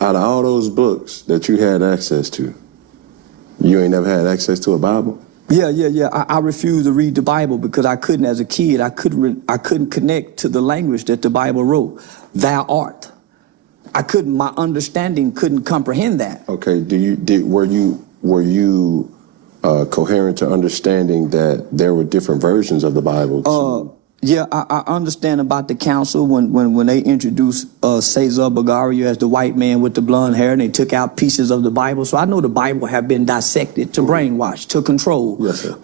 Out of all those books that you had access to, you ain't never had access to a Bible? Yeah. I refused to read the Bible because I couldn't, as a kid, I couldn't connect to the language that the Bible wrote. Thou art. My understanding couldn't comprehend that. Okay, were you coherent to understanding that there were different versions of the Bible? Yeah, I understand about the council when they introduced Cesar Borgia as the white man with the blonde hair, and they took out pieces of the Bible. So I know the Bible have been dissected to brainwash, to control. Yes, sir.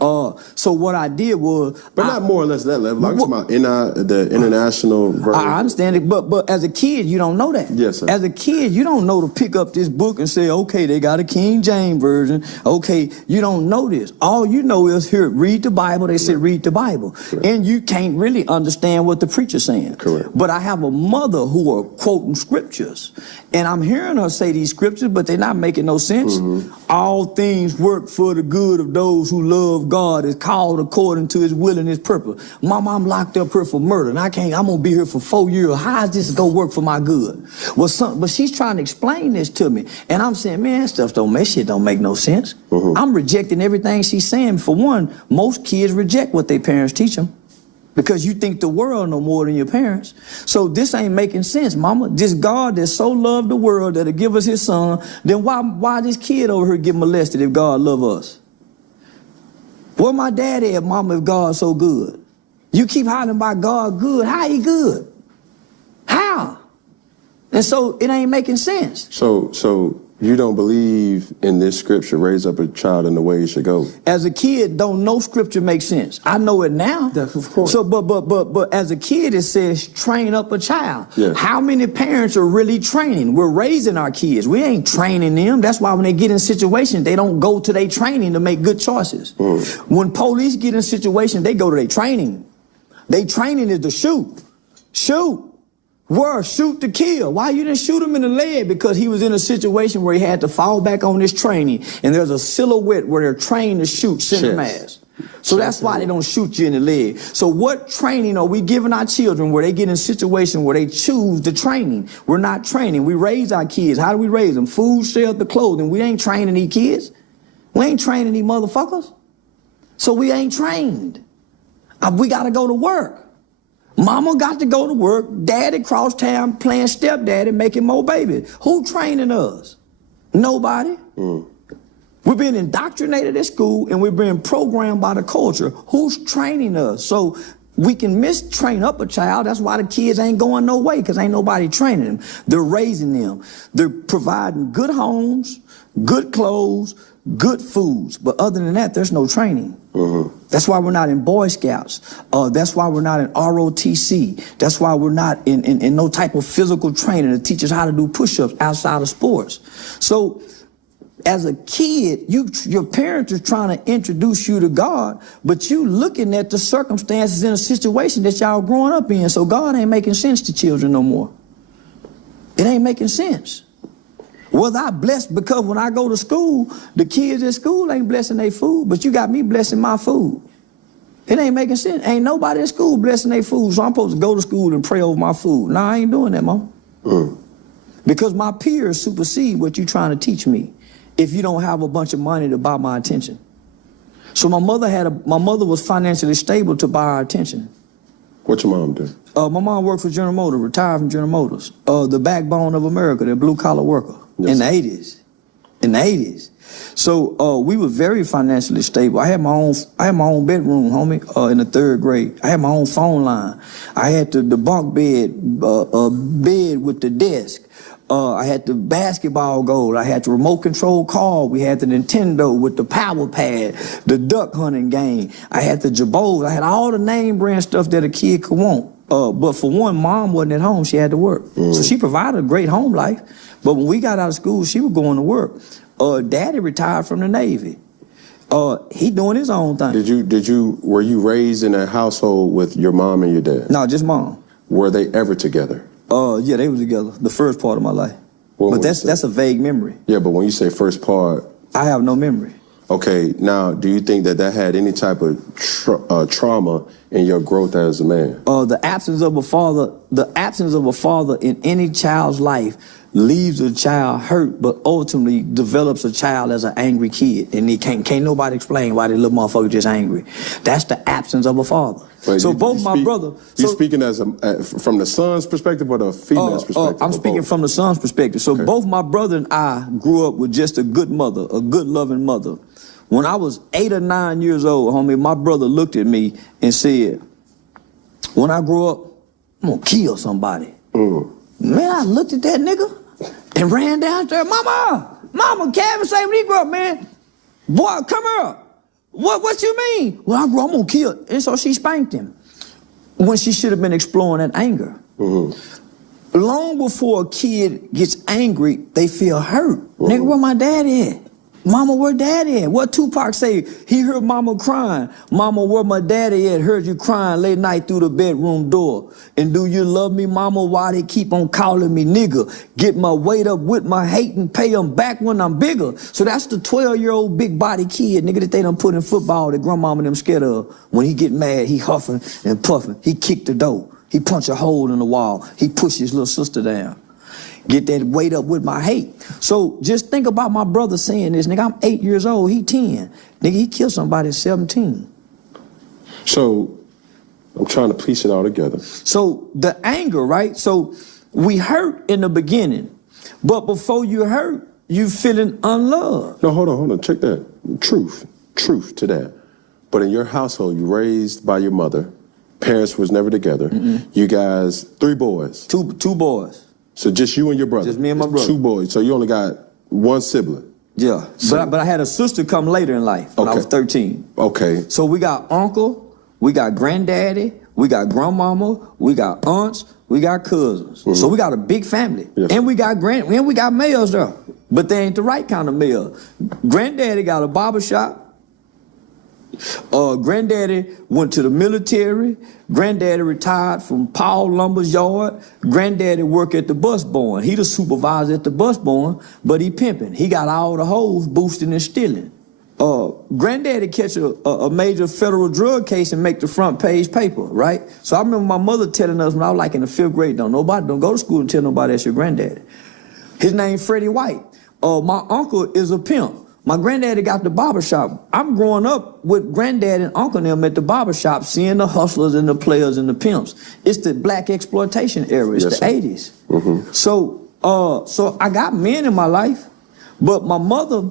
So what I did was... But not more or less that level. I'm talking about the international version. I understand it, but as a kid, you don't know that. Yes, sir. As a kid, you don't know to pick up this book and say, okay, they got a King James version. Okay, you don't know this. All you know is, here, read the Bible. They said, read the Bible. Correct. And you can't really understand what the preacher's saying. Correct. But I have a mother who are quoting scriptures, and I'm hearing her say these scriptures, but they're not making no sense. All things work for the good of those who love God, is called according to his will and his purpose. Mama, I'm locked up here for murder, and I'm gonna be here for 4 years. How is this gonna work for my good? But she's trying to explain this to me, and I'm saying, man, shit don't make no sense. I'm rejecting everything she's saying. For one, most kids reject what their parents teach them, because you think the world know more than your parents. So this ain't making sense, mama. This God that so loved the world that'll give us his son, then why this kid over here get molested if God love us? Where my daddy at, mama, if God's so good? You keep hollering about God good. How he good? How? And so it ain't making sense. So you don't believe in this scripture, raise up a child in the way he should go? As a kid, don't know scripture makes sense. I know it now. Of course. So, but as a kid, it says train up a child. Yes. How many parents are really training? We're raising our kids. We ain't training them. That's why when they get in situations, they don't go to their training to make good choices. When police get in situations, they go to their training. Their training is to shoot. Shoot. Where? Shoot to kill. Why you didn't shoot him in the leg? Because he was in a situation where he had to fall back on his training, and there's a silhouette where they're trained to shoot center mass. So that's why they don't shoot you in the leg. So what training are we giving our children where they get in a situation where they choose the training? We're not training. We raise our kids. How do we raise them? Food, shelter, clothing. We ain't training these kids. We ain't training these motherfuckers. So we ain't trained. We got to go to work. Mama got to go to work. Daddy cross town playing stepdaddy, making more babies. Who training us? Nobody. We're being indoctrinated at school, and we're being programmed by the culture. Who's training us? So we can mistrain up a child. That's why the kids ain't going no way, because ain't nobody training them. They're raising them. They're providing good homes, good clothes, good foods. But other than that, there's no training. That's why we're not in Boy Scouts. That's why we're not in ROTC. That's why we're not in no type of physical training to teach us how to do push-ups outside of sports. So as a kid, your parents are trying to introduce you to God, but you looking at the circumstances in a situation that y'all growing up in. So God ain't making sense to children no more. It ain't making sense. Was I blessed? Because when I go to school, the kids at school ain't blessing their food, but you got me blessing my food. It ain't making sense. Ain't nobody at school blessing their food, so I'm supposed to go to school and pray over my food. Nah, I ain't doing that, Mom. Because my peers supersede what you're trying to teach me if you don't have a bunch of money to buy my attention. So my mother was financially stable to buy our attention. What your mom do? My mom worked for General Motors, retired from General Motors. The backbone of America, the blue-collar worker. Yes. In the 80s. In the 80s. So we were very financially stable. I had my own bedroom, homie, in the 3rd grade. I had my own phone line. I had the bunk bed, bed with the desk. I had the basketball goal. I had the remote control car. We had the Nintendo with the power pad, the duck hunting game. I had the Jabos. I had all the name brand stuff that a kid could want. But for one, Mom wasn't at home. She had to work. So she provided a great home life. But when we got out of school, she was going to work. Daddy retired from the Navy. He doing his own thing. Were you raised in a household with your mom and your dad? No, just Mom. Were they ever together? Yeah, they were together the first part of my life. But that's a vague memory. Yeah, but when you say first part... I have no memory. Okay, now, do you think that had any type of trauma in your growth as a man? The absence of a father in any child's life leaves a child hurt, but ultimately develops a child as an angry kid, and he can't nobody explain why the little motherfucker just angry. That's the absence of a father. Wait, so both my brother. You speaking as from the son's perspective or the female's perspective? I'm speaking from the son's perspective. So both my brother and I grew up with just a good mother, a good loving mother. When I was 8 or 9 years old, homie, my brother looked at me and said, when I grow up, I'm gonna kill somebody. Man, I looked at that nigga and ran downstairs. Mama, Kevin saved me, grow up, man. Boy, come here. What you mean? Well, I grew up, I'm gonna kill. And so she spanked him when she should have been exploring that anger. Long before a kid gets angry, they feel hurt. Nigga, where my dad at? Mama, where daddy at? What Tupac say? He heard mama crying. Mama, where my daddy at? Heard you crying late night through the bedroom door. And do you love me, mama? Why they keep on calling me nigga? Get my weight up with my hate and pay them back when I'm bigger. So that's the 12-year-old big body kid, nigga, that they done put in football that grandmama them scared of. When he get mad, he huffing and puffing. He kick the door. He punch a hole in the wall. He push his little sister down. Get that weight up with my hate. So just think about my brother saying this, nigga, I'm 8 years old, he 10. Nigga, he killed somebody at 17. So I'm trying to piece it all together. So the anger, right? So we hurt in the beginning, but before you hurt, you feeling unloved. No, hold on, check that. Truth to that. But in your household, you raised by your mother, parents was never together. You guys, 3 boys. Two boys. So just you and your brother? Just me and my brother. 2 boys. So you only got 1 sibling? Yeah. But I had a sister come later in life when I was 13. Okay. So we got uncle, we got granddaddy, we got grandmama, we got aunts, we got cousins. So we got a big family. Yeah. And we got males there. But they ain't the right kind of male. Granddaddy got a barber shop. Granddaddy went to the military. Granddaddy retired from Paul Lumber's yard. Granddaddy worked at the bus barn. He the supervisor at the bus barn, but he pimping. He got all the hoes boosting and stealing. Granddaddy catch a major federal drug case and make the front page paper, right? So I remember my mother telling us when I was like in the 5th grade, don't go to school and tell nobody that's your granddaddy. His name Freddie White. My uncle is a pimp. My granddaddy got the barbershop. I'm growing up with granddad and uncle and them at the barbershop, seeing the hustlers and the players and the pimps. It's the black exploitation era. It's the 80s. So I got men in my life, but my mother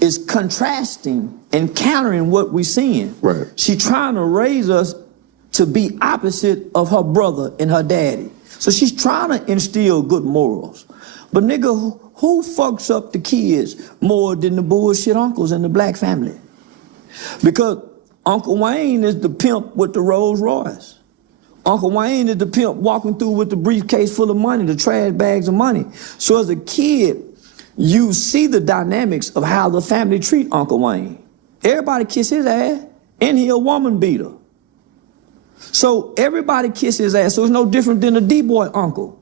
is contrasting and countering what we're seeing. Right. She trying to raise us to be opposite of her brother and her daddy. So she's trying to instill good morals. But nigga, who fucks up the kids more than the bullshit uncles in the black family? Because Uncle Wayne is the pimp with the Rolls Royce. Uncle Wayne is the pimp walking through with the briefcase full of money, the trash bags of money. So as a kid, you see the dynamics of how the family treat Uncle Wayne. Everybody kiss his ass, and he a woman beater. So everybody kiss his ass, so it's no different than a D-boy uncle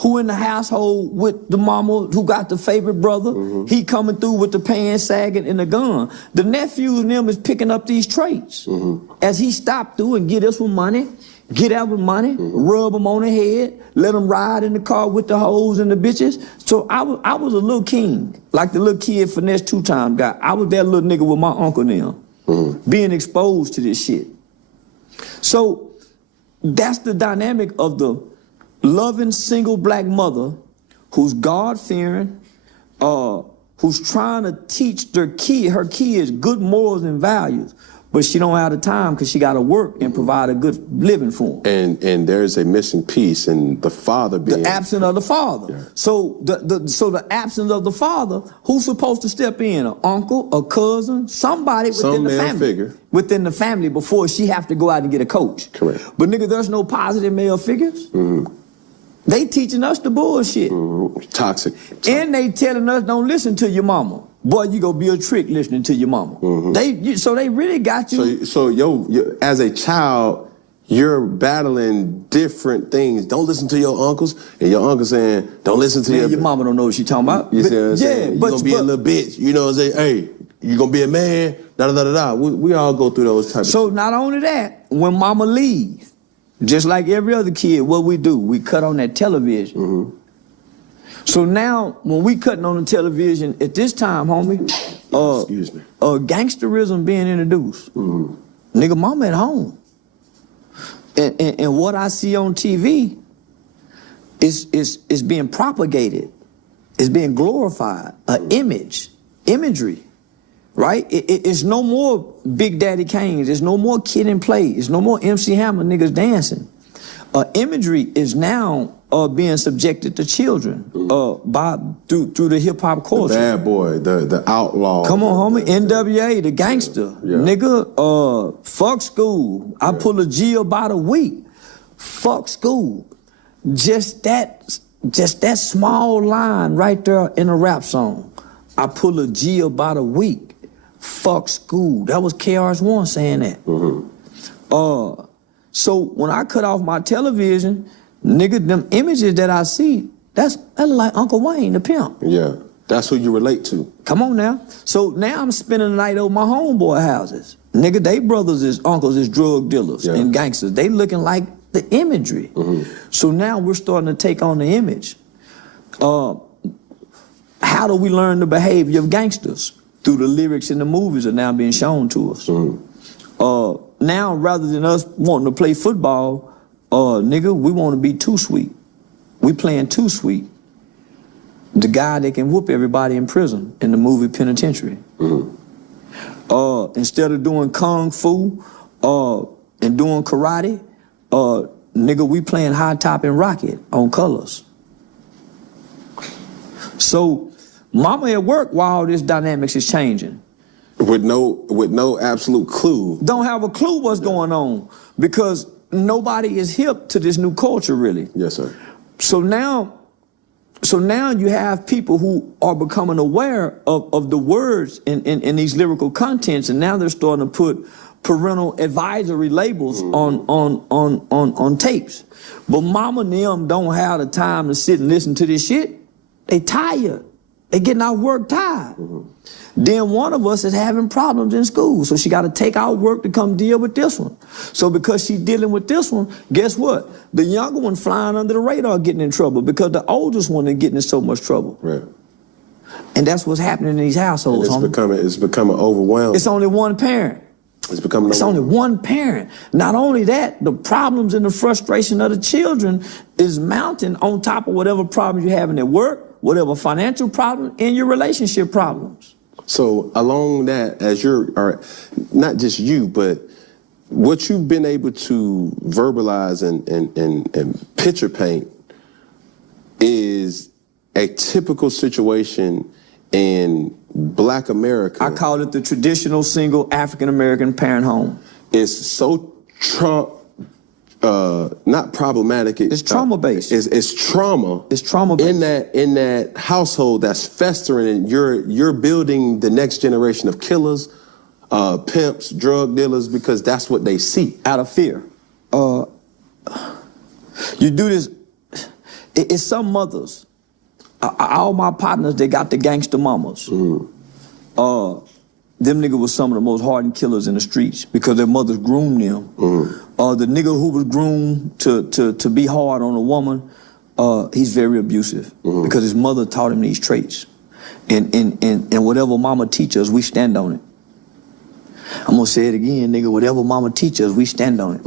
who in the household with the mama who got the favorite brother. He coming through with the pants sagging and the gun. The nephews and them is picking up these traits. As he stopped through and get us with money, get out with money, rub them on the head, let them ride in the car with the hoes and the bitches. So I was a little king, like the little kid Finesse 2-time guy. I was that little nigga with my uncle now, being exposed to this shit. So that's the dynamic of the loving single black mother who's God-fearing, who's trying to teach her kids good morals and values, but she don't have the time because she got to work and provide a good living for them. And there's a missing piece in the father being... The absence of the father. Yeah. So the absence of the father, who's supposed to step in? An uncle, a cousin, somebody within the family. Figure. Within the family before she have to go out and get a coach. Correct. But nigga, there's no positive male figures. They teaching us the bullshit. Toxic. And they telling us don't listen to your mama. Boy, you gonna be a trick listening to your mama. So they really got you. So as a child, you're battling different things. Don't listen to your uncles, and your uncle saying, don't listen to your mama don't know what she talking about. You see what I'm saying? You're gonna be a little bitch. You know what I'm saying? Hey, you gonna be a man. Da da da da. We all go through those types. So not only that, when mama leaves, just like every other kid, what we do, we cut on that television. Mm-hmm. So now, when we cutting on the television at this time, homie, excuse me, gangsterism being introduced. Mm-hmm. Nigga, mama at home. And what I see on TV is being propagated. It's being glorified. Imagery, right? It's no more Big Daddy Kane's. There's no more Kid and Play. It's no more MC Hammer niggas dancing. Imagery is now being subjected to children through the hip hop culture. The bad boy, the outlaw. Come on, homie. NWA, the gangster. Yeah. Nigga, fuck school. I pull a G about a week. Fuck school. Just that small line right there in a rap song. I pull a G about a week. Fuck school. That was KRS-One saying that. Mm-hmm. So when I cut off my television, nigga, them images that I see, that's like Uncle Wayne, the pimp. Yeah, that's who you relate to. Come on now. So now I'm spending the night over my homeboy houses. Nigga, they brothers, uncles is drug dealers and gangsters. They looking like the imagery. Mm-hmm. So now we're starting to take on the image. How do we learn the behavior of gangsters? Through the lyrics in the movies are now being shown to us. Mm-hmm. Now, rather than us wanting to play football, nigga, we want to be too sweet. We playing too sweet. The guy that can whoop everybody in prison in the movie Penitentiary. Mm-hmm. Instead of doing kung fu and doing karate, nigga, we playing high top and rocket on Colors. So, mama at work while all this dynamics is changing. With no absolute clue. Don't have a clue what's going on because nobody is hip to this new culture, really. Yes, sir. So now you have people who are becoming aware of the words in these lyrical contents, and now they're starting to put parental advisory labels on tapes. But mama and them don't have the time to sit and listen to this shit. They tired. They getting out work tired. Mm-hmm. Then one of us is having problems in school, so she got to take out work to come deal with this one. So because she's dealing with this one, guess what? The younger one flying under the radar getting in trouble because the oldest one is getting in so much trouble. Right. And that's what's happening in these households. And it's becoming overwhelmed. It's only one parent. It's only one parent. Not only that, the problems and the frustration of the children is mounting on top of whatever problems you're having at work, whatever financial problem, and your relationship problems. So along that, as not just you, but what you've been able to verbalize and picture paint is a typical situation in Black America. I call it the traditional single African-American parent home. It's so not problematic. It's trauma-based. It's trauma. It's trauma-based. In that household that's festering, and you're building the next generation of killers, pimps, drug dealers, because that's what they see. Out of fear. You do this. It's some mothers. All my partners, they got the gangster mamas. Mm. Them niggas was some of the most hardened killers in the streets because their mothers groomed them. Mm. The nigga who was groomed to be hard on a woman, he's very abusive because his mother taught him these traits. And whatever mama teaches, we stand on it. I'm gonna say it again, nigga, whatever mama teaches, we stand on it.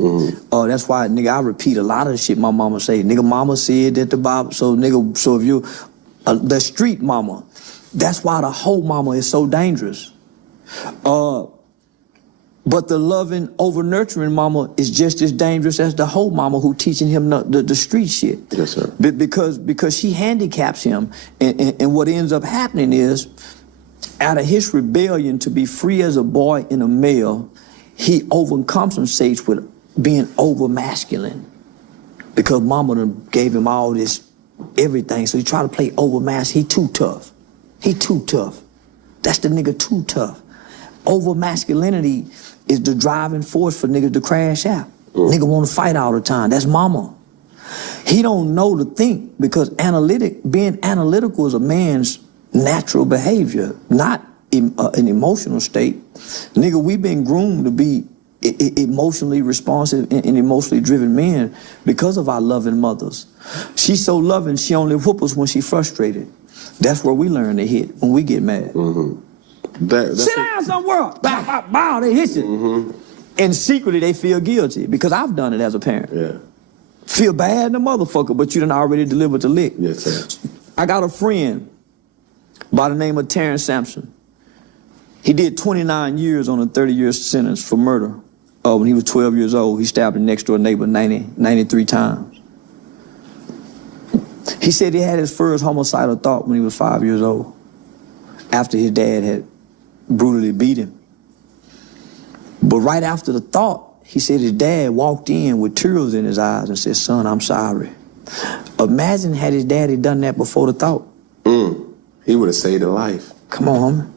That's why, nigga, I repeat a lot of the shit my mama say. Nigga, mama said that the Bible, so nigga, so if you, the street mama, that's why the whole mama is so dangerous. But the loving, over-nurturing mama is just as dangerous as the whole mama who teaching him the street shit. Yes, sir. Because she handicaps him, and what ends up happening is, out of his rebellion to be free as a boy and a male, he overcompensates with being over-masculine. Because mama done gave him all this, everything, so he try to play over-masculine. He too tough. He too tough. That's the nigga too tough. Over-masculinity is the driving force for niggas to crash out. Nigga want to fight all the time. That's mama. He don't know to think because being analytical is a man's natural behavior, not an emotional state. Nigga, we've been groomed to be emotionally responsive and emotionally driven men because of our loving mothers. She's so loving, she only whoop us when she's frustrated. That's where we learn to hit, when we get mad. Sit down somewhere. Bow, bow, bow, they hit you. And secretly they feel guilty because I've done it as a parent. Yeah. Feel bad in the motherfucker, but you done already delivered the lick. Yes, sir. I got a friend by the name of Terrence Sampson. He did 29 years on a 30-year sentence for murder. When he was 12 years old, he stabbed a next-door neighbor 93 times. He said he had his first homicidal thought when he was 5 years old, after his dad had brutally beat him. But right after the thought, he said his dad walked in with tears in his eyes and said, "Son, I'm sorry." Imagine had his daddy done that before the thought. He would have saved a life. Come on, homie.